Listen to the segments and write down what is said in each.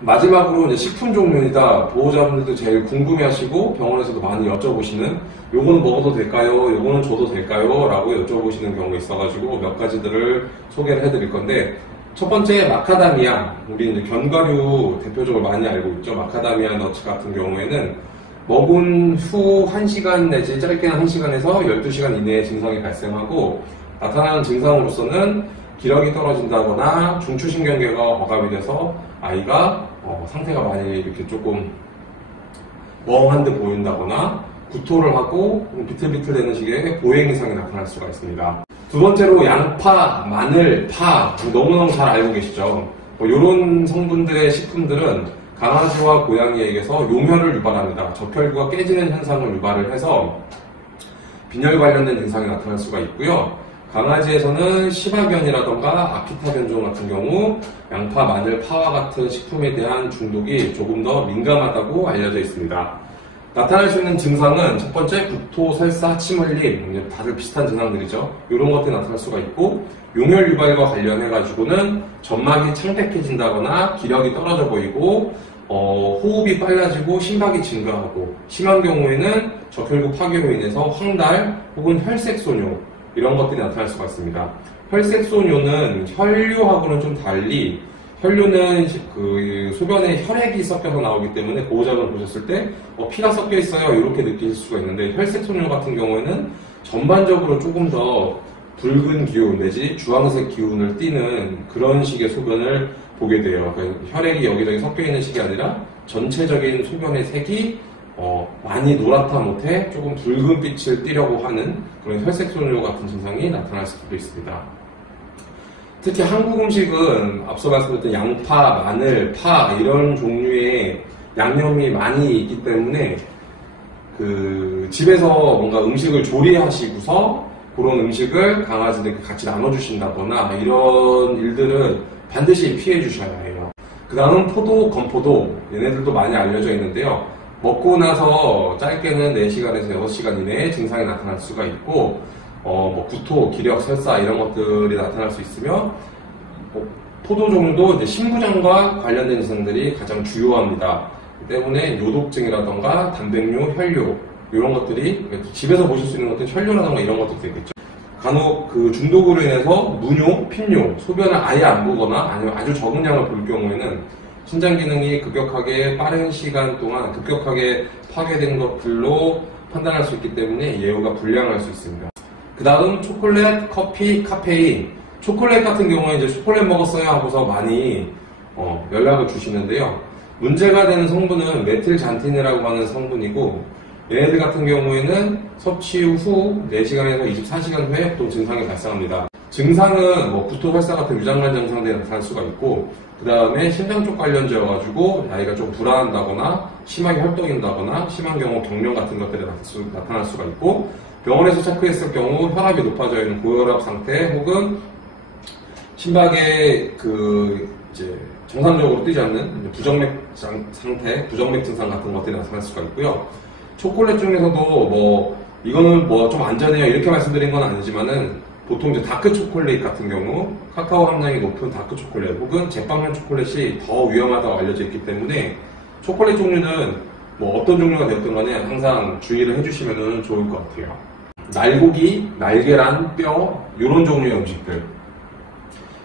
마지막으로 이제 식품 종류이다. 보호자분들도 제일 궁금해하시고 병원에서도 많이 여쭤보시는 요거는 먹어도 될까요? 요거는 줘도 될까요? 라고 여쭤보시는 경우가 있어가지고 몇 가지들을 소개를 해드릴 건데, 첫 번째 마카다미아. 우리 이제 견과류 대표적으로 많이 알고 있죠. 마카다미아 너츠 같은 경우에는 먹은 후 1시간 내지 짧게는 1시간에서 12시간 이내에 증상이 발생하고, 나타나는 증상으로서는 기력이 떨어진다거나 중추신경계가 억압이 돼서 아이가 상태가 많이 이렇게 조금 멍한 듯 보인다거나 구토를 하고 비틀비틀대는 식의 보행 이상이 나타날 수가 있습니다. 두 번째로 양파, 마늘, 파 너무너무 잘 알고 계시죠. 이런 성분들의 식품들은 강아지와 고양이에게서 용혈을 유발합니다. 적혈구가 깨지는 현상을 유발을 해서 빈혈 관련된 증상이 나타날 수가 있고요. 강아지에서는 시바견이라던가 아키타 견종 같은 경우 양파, 마늘, 파와 같은 식품에 대한 중독이 조금 더 민감하다고 알려져 있습니다. 나타날 수 있는 증상은 첫 번째 구토, 설사, 침 흘림, 다들 비슷한 증상들이죠. 이런 것들이 나타날 수가 있고, 용혈 유발과 관련해가지고는 점막이 창백해진다거나 기력이 떨어져 보이고 호흡이 빨라지고 심박이 증가하고, 심한 경우에는 적혈구 파괴로 인해서 황달 혹은 혈색소뇨 이런 것들이 나타날 수가 있습니다. 혈색소뇨는 혈뇨하고는 좀 달리, 혈뇨는 그 소변에 혈액이 섞여서 나오기 때문에 보호자분 보셨을 때 피가 섞여 있어요 이렇게 느끼실 수가 있는데, 혈색소뇨 같은 경우에는 전반적으로 조금 더 붉은 기운 내지 주황색 기운을 띠는 그런 식의 소변을 보게 돼요. 그러니까 혈액이 여기저기 섞여 있는 식이 아니라 전체적인 소변의 색이 많이 노랗다 못해 조금 붉은 빛을 띠려고 하는 그런 혈색소뇨 같은 증상이 나타날 수도 있습니다. 특히 한국 음식은 앞서 말씀드렸던 양파, 마늘, 파 이런 종류의 양념이 많이 있기 때문에 집에서 뭔가 음식을 조리하시고서 그런 음식을 강아지들께 같이 나눠주신다거나 이런 일들은 반드시 피해 주셔야 해요. 그 다음은 포도, 건포도 얘네들도 많이 알려져 있는데요. 먹고 나서 짧게는 4시간에서 6시간 이내에 증상이 나타날 수가 있고, 구토, 기력, 설사 이런 것들이 나타날 수 있으며, 포도 종류도 이제 심부전과 관련된 증상들이 가장 주요합니다. 때문에 요독증이라던가 단백뇨, 혈뇨 이런 것들이 집에서 보실 수 있는 것들은 혈뇨라던가 이런 것들이 되겠죠. 간혹 그 중독으로 인해서 무뇨, 핀뇨, 소변을 아예 안 보거나 아니면 아주 적은 양을 볼 경우에는 신장 기능이 급격하게 빠른 시간 동안 급격하게 파괴된 것들로 판단할 수 있기 때문에 예후가 불량할 수 있습니다. 그 다음 초콜릿, 커피, 카페인. 초콜릿 같은 경우에 이제 초콜릿 먹었어요 하고서 많이 연락을 주시는데요. 문제가 되는 성분은 메틸잔틴이라고 하는 성분이고, 얘네들 같은 경우에는 섭취 후 4시간에서 24시간 후에 보통 증상이 발생합니다. 증상은 구토, 설사 같은 유장관 증상들이 나타날 수가 있고, 그 다음에 심장 쪽 관련제여가지고 아이가 좀 불안한다거나 심하게 헐떡인다거나 심한 경우 경련 같은 것들이 나타날 수가 있고, 병원에서 체크했을 경우 혈압이 높아져 있는 고혈압 상태 혹은 심박에 이제 정상적으로 뛰지 않는 부정맥 상태, 부정맥 증상 같은 것들이 나타날 수가 있고요. 초콜릿 중에서도 이거는 좀 안전해요 이렇게 말씀드린 건 아니지만은, 보통 이제 다크 초콜릿 같은 경우 카카오 함량이 높은 다크 초콜릿 혹은 제빵용 초콜릿이 더 위험하다고 알려져 있기 때문에 초콜릿 종류는 어떤 종류가 되었든 간에 항상 주의를 해주시면 좋을 것 같아요. 날고기, 날계란, 뼈 이런 종류의 음식들,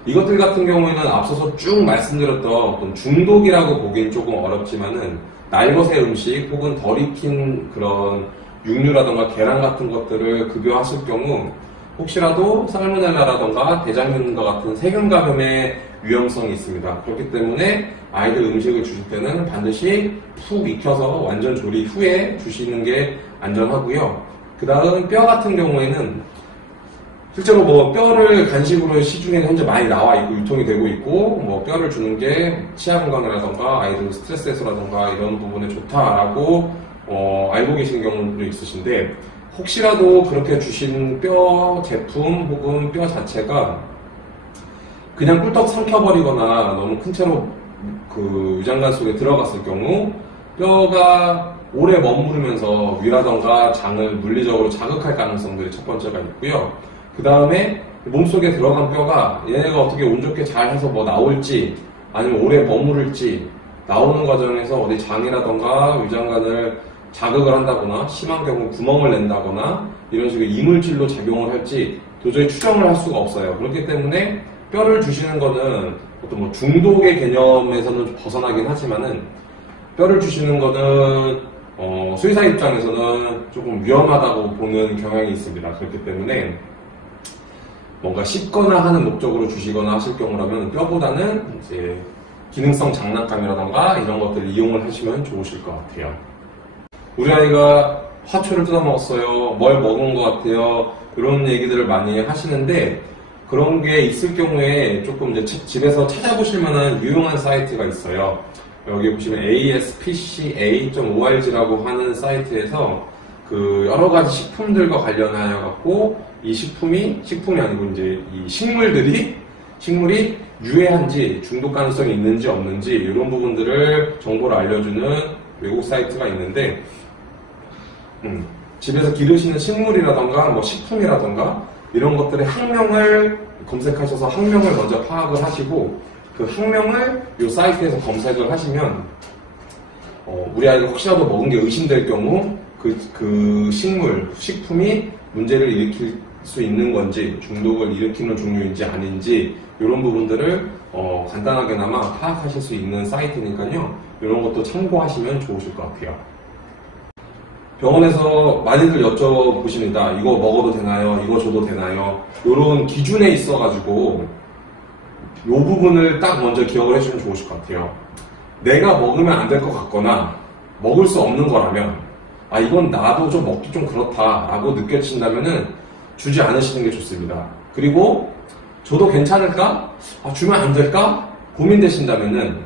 이것들 같은 경우에는 앞서서 쭉 말씀드렸던 어떤 중독이라고 보기엔 조금 어렵지만은, 날것의 음식 혹은 덜 익힌 그런 육류라던가 계란 같은 것들을 급여하실 경우 혹시라도 살모넬라라던가 대장균과 같은 세균 감염의 위험성이 있습니다. 그렇기 때문에 아이들 음식을 주실 때는 반드시 푹 익혀서 완전 조리 후에 주시는 게 안전하고요. 그 다음 뼈 같은 경우에는 실제로 뼈를 간식으로 시중에 현재 많이 나와 있고 유통이 되고 있고, 뼈를 주는 게 치아 건강이라던가 아이들 스트레스 해소라던가 이런 부분에 좋다라고 알고 계신 경우도 있으신데, 혹시라도 그렇게 주신 뼈 제품 혹은 뼈 자체가 그냥 꿀떡 삼켜버리거나 너무 큰 채로 유장관 속에 들어갔을 경우 뼈가 오래 머무르면서 위라던가 장을 물리적으로 자극할 가능성들이 첫 번째가 있고요. 그 다음에 몸속에 들어간 뼈가 얘네가 어떻게 운 좋게 잘 해서 나올지 아니면 오래 머무를지 나오는 과정에서 어디 장이라던가 위장관을 자극을 한다거나 심한 경우 구멍을 낸다거나 이런 식으로 이물질로 작용을 할지 도저히 추정을 할 수가 없어요. 그렇기 때문에 뼈를 주시는 거는 어떤 뭐 중독의 개념에서는 좀 벗어나긴 하지만은 뼈를 주시는 거는 수의사 입장에서는 조금 위험하다고 보는 경향이 있습니다. 그렇기 때문에 뭔가 씹거나 하는 목적으로 주시거나 하실 경우라면 뼈보다는 이제 기능성 장난감이라던가 이런 것들을 이용을 하시면 좋으실 것 같아요. 우리 아이가 화초를 뜯어먹었어요. 뭘 먹은 것 같아요. 이런 얘기들을 많이 하시는데 그런 게 있을 경우에 조금 이제 집에서 찾아보실 만한 유용한 사이트가 있어요. 여기 보시면 aspca.org라고 하는 사이트에서 그 여러 가지 식품들과 관련하여 갖고 이 식품이 아니고 이제 이 식물이 유해한지 중독 가능성이 있는지 없는지 이런 부분들을 정보를 알려주는 외국 사이트가 있는데 집에서 기르시는 식물이라던가 뭐 식품이라던가 이런 것들의 학명을 검색하셔서 학명을 먼저 파악을 하시고 그 학명을 이 사이트에서 검색을 하시면 우리 아이가 혹시라도 먹은 게 의심될 경우 그 식품이 문제를 일으킬 수 있는 건지 중독을 일으키는 종류인지 아닌지 이런 부분들을 간단하게나마 파악하실 수 있는 사이트니까요. 이런 것도 참고하시면 좋으실 것 같아요. 병원에서 많이들 여쭤보십니다. 이거 먹어도 되나요? 이거 줘도 되나요? 이런 기준에 있어가지고 이 부분을 딱 먼저 기억을 해주면 좋으실 것 같아요. 내가 먹으면 안 될 것 같거나 먹을 수 없는 거라면 이건 나도 좀 먹기 좀 그렇다라고 느껴진다면은 주지 않으시는 게 좋습니다. 그리고 줘도 괜찮을까? 주면 안 될까? 고민되신다면은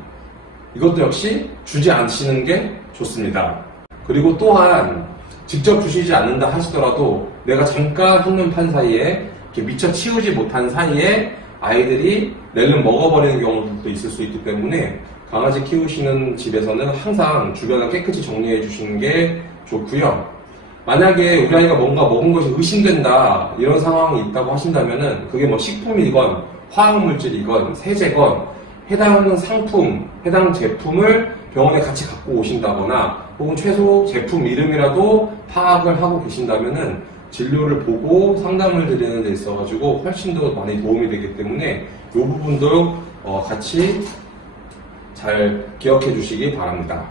이것도 역시 주지 않으시는 게 좋습니다. 그리고 또한 직접 주시지 않는다 하시더라도 내가 잠깐 한눈판 사이에 이렇게 미처 치우지 못한 사이에 아이들이 낼름 먹어버리는 경우도 있을 수 있기 때문에 강아지 키우시는 집에서는 항상 주변을 깨끗이 정리해 주시는 게 좋고요. 만약에 우리 아이가 뭔가 먹은 것이 의심된다 이런 상황이 있다고 하신다면은 그게 뭐 식품이건 화학물질이건 세제건 해당 상품, 해당 제품을 병원에 같이 갖고 오신다거나 혹은 최소 제품 이름이라도 파악을 하고 계신다면은 진료를 보고 상담을 드리는 데 있어가지고 훨씬 더 많이 도움이 되기 때문에 이 부분도 같이 잘 기억해 주시기 바랍니다.